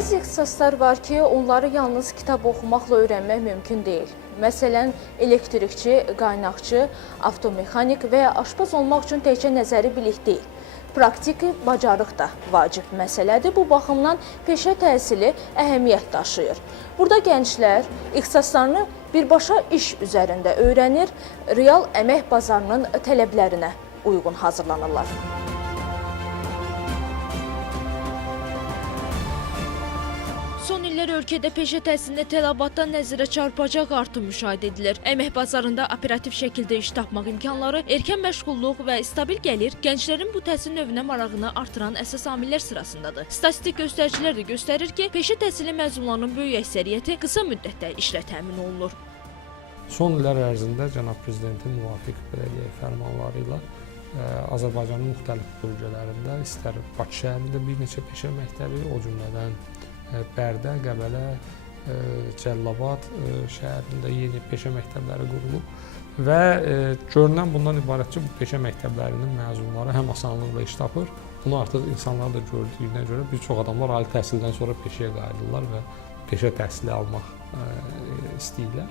Bəzi ixtisaslar var ki, onları yalnız kitab oxumaqla öyrənmək mümkün deyil. Məsələn, elektrikçi, qaynaqçı, avtomexanik və ya aşpaz olmaq üçün təkcə nəzəri bilik deyil. Praktiki bacarıq da vacib məsələdir. Bu baxımdan peşə təhsili əhəmiyyət daşıyır. Burada gənclər ixtisaslarını birbaşa iş üzərində öyrənir, real əmək bazarının tələblərinə uyğun hazırlanırlar. Son illər ölkədə peşə təhsilində tələbatda nəzərə çarpacaq artım müşahidə edilir. Əmək bazarında operativ şəkildə iş tapmaq imkanları, erkən məşğulluq və stabil gəlir gənclərin bu təhsil növünə marağını artıran əsas amillər sırasındadır. Statistik göstəricilər də göstərir ki, peşə təhsili məzunlarının böyük əksəriyyəti qısa müddətdə işlə təmin olunur. Son illər ərzində Cənab Prezidentin müvafiq fərmanları ilə Azərbaycanın müxtəlif bölgələrində, istər Bakı şəhərində bir neçə peşə məktəbi, o cümlədən Bərdə, Qəbələ, Cəlilabad şəhərində yeni peşə məktəbləri qurulub və görünən bundan ibarət ki, bu peşə məktəblərinin məzunları həm asanlıqla iş tapır, bunu artıq insanlar da gördüyünə görə bir çox adamlar ali təhsildən sonra peşəyə qayıdırlar və peşə təhsili almaq istəyirlər.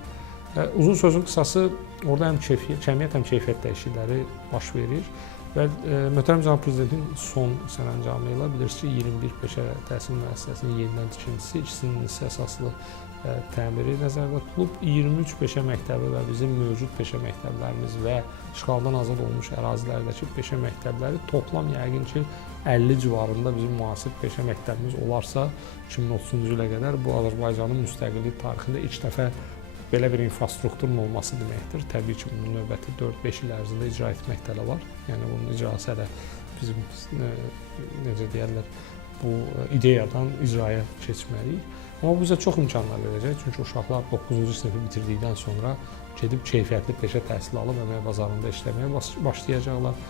Uzun sözün qısası, orada həm cəmiyyət, həm keyfiyyət dəyişiklikləri baş verir və möhtərəm Cənab Prezidentin son sərəncamı ilə bilirsiniz ki, 21 peşə təhsil müəssisəsinin yenidən tikintisi, ikisinin isə əsaslı təmiri nəzərdə tutulub. 23 peşə məktəbi və bizim mövcud peşə məktəblərimiz və işğaldan azad olmuş ərazilərdəki peşə məktəbləri toplam yəqin ki, 50 civarında bizim müasir peşə məktəbimiz olarsa, 2030-cu ilə qədər bu Azərbaycanın müstəqillik tarixində ilk dəfə belə bir infrastrukturun olması deməkdir. Təbii ki, bunun növbəti 4-5 il ərzində icra etmək tələb var. Yəni, bunun icrası hələ bizim, necə deyərlər, bu ideyadan icraya keçməliyik. Amma bu bizə çox imkanlar verəcək. Çünki uşaqlar 9-cu sinifi bitirdikdən sonra gedib keyfiyyətli peşə təhsili alıb əmək bazarında işləməyə başlayacaqlar.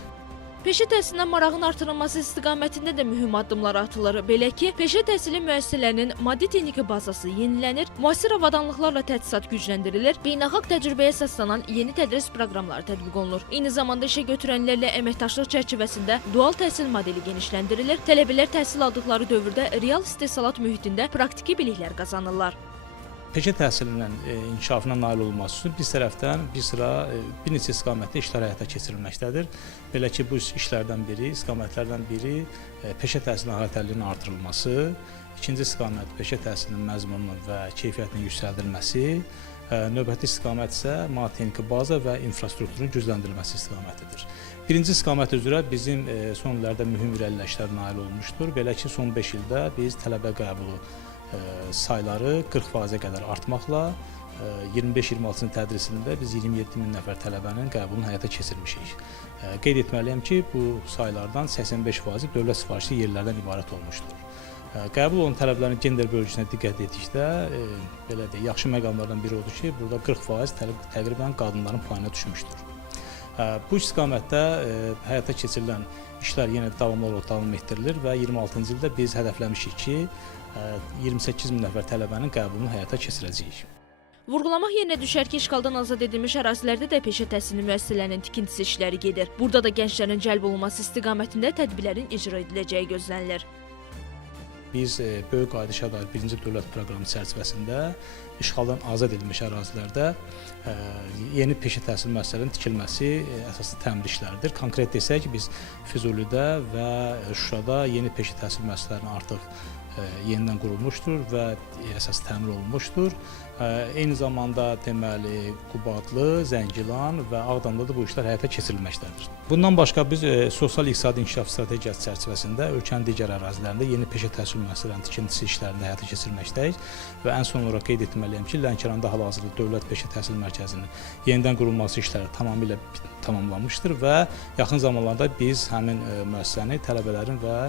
Peşə təhsilinə marağın artırılması istiqamətində də mühüm addımlar atılır. Belə ki, peşə təhsili müəssisələrinin maddi-texniki bazası yenilənir, müasir avadanlıqlarla tədrisat gücləndirilir, beynəlxalq təcrübəyə əsaslanan yeni tədris proqramları tətbiq olunur. Eyni zamanda işə götürənlərlə əməkdaşlıq çərçivəsində dual təhsil modeli genişləndirilir, tələbələr təhsil aldıqları dövrdə real istehsalat mühitində praktiki biliklər qazanırlar. Peşə təhsilinin inkişafına nail olunması üçün bir tərəfdən bir neçə istiqamətdə işlər həyata keçirilməkdədir. Belə ki, bu istiqamətlərdən biri peşə təhsilinin xarakterliyinin artırılması, ikinci istiqamət peşə təhsilinin məzmununun və keyfiyyətinin yüksəldilməsi, növbəti istiqamət isə maddi-texniki baza və infrastrukturun gücləndirilməsi istiqamətidir. Birinci istiqamət üzrə bizim son illərdə mühüm irəliləyişlər nail olmuşdur. Belə ki, son 5 ildə biz tələbə qəbulu sayları 40%-ə qədər artmaqla 25-26-cı tədrisində biz 27 min nəfər tələbənin qəbulunu həyata keçirmişik. Qeyd etməliyəm ki, bu saylardan 85%-i dövlət sifarişli yerlərdən ibarət olmuşdur. Qəbul olan tələbələrin gender bölgüsünə diqqət etdikdə, belə deyək, yaxşı məqamlardan biri odur ki, burada 40% təqribən qadınların payına düşmüşdür. Bu istiqamətdə həyata keçirilən işlər yenə davamlı olaraq davam etdirilir və 26-cı ildə biz hədəfləmişik ki, 28 min nəfər tələbənin qəbulunu həyata keçirəcəyik. Vurğulamaq yerinə düşər ki, işğaldan azad edilmiş ərazilərdə də peşə təhsili müəssisələrinin tikintisi işləri gedir. Burada da gənclərin cəlb olunması istiqamətində tədbirlərin icra ediləcəyi gözlənilir. Biz Böyük Qayıdışa dair birinci dövlət proqramı çərçivəsində işğaldan azad edilmiş ərazilərdə yeni peşə təhsil müəssisələrinin tikilməsi əsaslı təmir işləridir. Konkret desək, biz Füzulidə və Şuşada yeni peşə təhsil müəssisələrinin artıq yenidən qurulmuşdur və əsas təmir olunmuşdur. Eyni zamanda deməli Qubadlı, Zəngilan və Ağdamda da bu işlər həyata keçirilməkdədir. Bundan başqa biz sosial-iqtisadi inkişaf strategiyası çərçivəsində ölkənin digər ərazilərində yeni peşə təhsil müəssisələrinin tikintisi işlərini həyata keçirməkdəyik və ən son olaraq qeyd etməliyəm ki, Lənkəranda hal-hazırda Dövlət Peşə Təhsil Mərkəzinin yenidən qurulması işləri tamamilə tamamlanmışdır və yaxın zamanlarda biz həmin müəssisəni tələbələrin və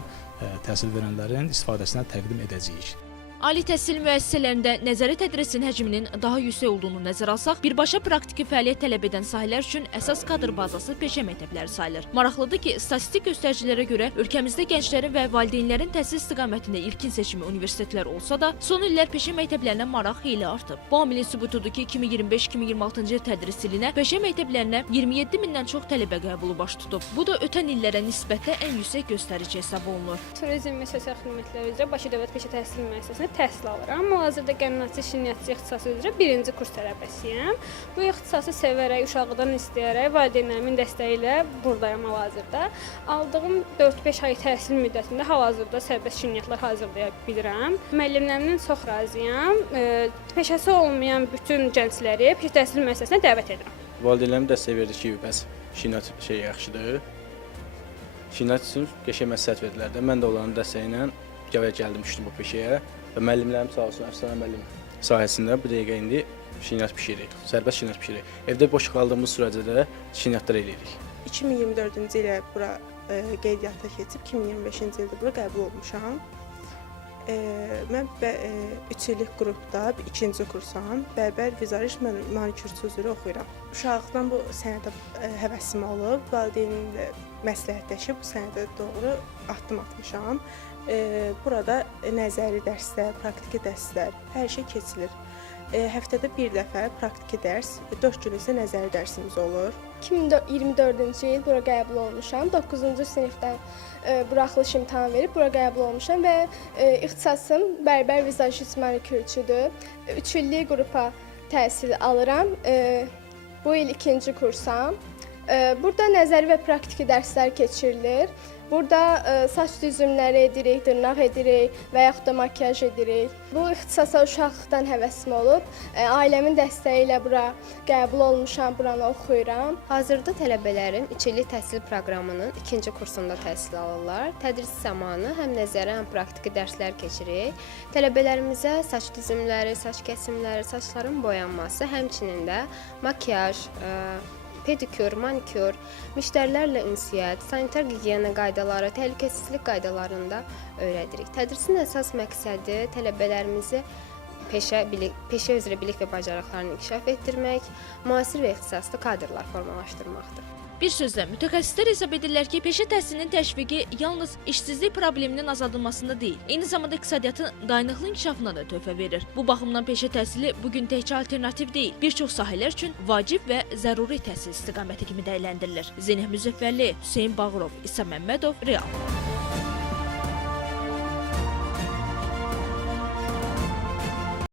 təhsil verənlərin istifadəsinə təqdim edəcəyik. Ali təhsil müəssisələrində nəzəri tədrisin həcminin daha yüksək olduğunu nəzərə alsaq, birbaşa praktiki fəaliyyət tələb edən sahələr üçün əsas kadr bazası peşə məktəbləri sayılır. Maraqlıdır ki, statistik göstəricilərə görə ölkəmizdə gənclərin və valideynlərin təhsil istiqamətində ilkin seçimi universitetlər olsa da, son illər peşə məktəblərinə maraq xeyli artıb. Bu amilin sübutudur ki, 2025-2026-cı il tədris ilinə peşə məktəblərinə 27 mindən çox tələbə qəbulu baş tutub. Bu da ötən illərə nisbətdə ən yüksək göstərici hesab olunur. Turizm və sosial xidmətlər üzrə Bakı Dövlət Peşə Təhsil Müəssisəsində təhsil alıram. Hal-hazırda qənaətçi şirniyyatçı ixtisası üzrə 1-ci kurs tələbəsiyəm. Bu ixtisası sevərək, uşaqdan istəyərək, valideynlərimin dəstəyi ilə buradayam hal-hazırda. Aldığım 4-5 ay təhsil müddətində hal-hazırda sərbəst şirniyyatlar hazırlaya bilirəm. Müəllimlərimdən çox razıyam. Peşəsi olmayan bütün gəncləri peşə təhsil müəssisəsinə dəvət edirəm. Valideynlərim dəstək verdi ki, bəs şirniyyat yaxşıdır. Şirniyyat üçün qəşəng məsləhət verdilər də. Mən də onların dəstəyi ilə gəldim düşdüm bu peşəyə. Və müəllimlərim sağ olsun, əfsanə müəllim sayəsində bu dəqiqə indi şirniyyat bişiririk, sərbəst şirniyyat bişiririk. Evdə boş qaldığımız sürəcə də şirniyyatlar eləyirik. 2024-cü ilə bura qeydiyyata keçib, 2025-ci ildə bura qəbul olmuşam. Mən 3 illik qrupda 2-ci kursam, bərbər, vizaj, manikürçü üzrə oxuyuram. Uşaqlıqdan bu sənətə həvəsim olub, valideynimlə məsləhətləşib bu sənətə doğru addım atmışam. Burada nəzəri dərslər, praktiki dərslər, hər şey keçilir. Həftədə bir dəfə praktiki dərs, 4 gün isə nəzəri dərsimiz olur. 2024-cü il bura qəbul olmuşam. 9-cu sinifdən buraxılış imtahan verib bura qəbul olmuşam və ixtisasım bərbər, vizajist, manikürçüdür. 3 illik qrupa təhsil alıram. Bu il 2-ci kursam. Burada nəzəri və praktiki dərslər keçirilir. Burada saç düzümləri edirik, dırnaq edirik və yaxud da makyaj edirik. Bu ixtisasa uşaqlıqdan həvəsim olub. Ailəmin dəstəyi ilə bura qəbul olmuşam, buranı oxuyuram. Hazırda tələbələrim 3 illik təhsil proqramının 2-ci kursunda təhsil alırlar. Tədris zamanı həm nəzəri, həm praktiki dərslər keçirik. Tələbələrimizə saç düzümləri, saç kəsimləri, saçların boyanması, həmçinin də makyaj, pedikür, manikür, müştərilərlə ünsiyyət, sanitar gigiyena qaydaları, təhlükəsizlik qaydalarını da öyrədirik. Tədrisin əsas məqsədi tələbələrimizi peşə üzrə bilik və bacarıqlarını inkişaf etdirmək, müasir və ixtisaslı kadrlar formalaşdırmaqdır. Bir sözlə, mütəxəssislər hesab edirlər ki, peşə təhsilinin təşviqi yalnız işsizlik probleminin azaldılmasında deyil, eyni zamanda iqtisadiyyatın dayanıqlı inkişafına da töhfə verir. Bu baxımdan peşə təhsili bugün təkcə alternativ deyil, bir çox sahələr üçün vacib və zəruri təhsil istiqaməti kimi dəyərləndirilir. Zeynəb Müzəffərli, Hüseyn Bağırov, İsa Məmmədov, Real.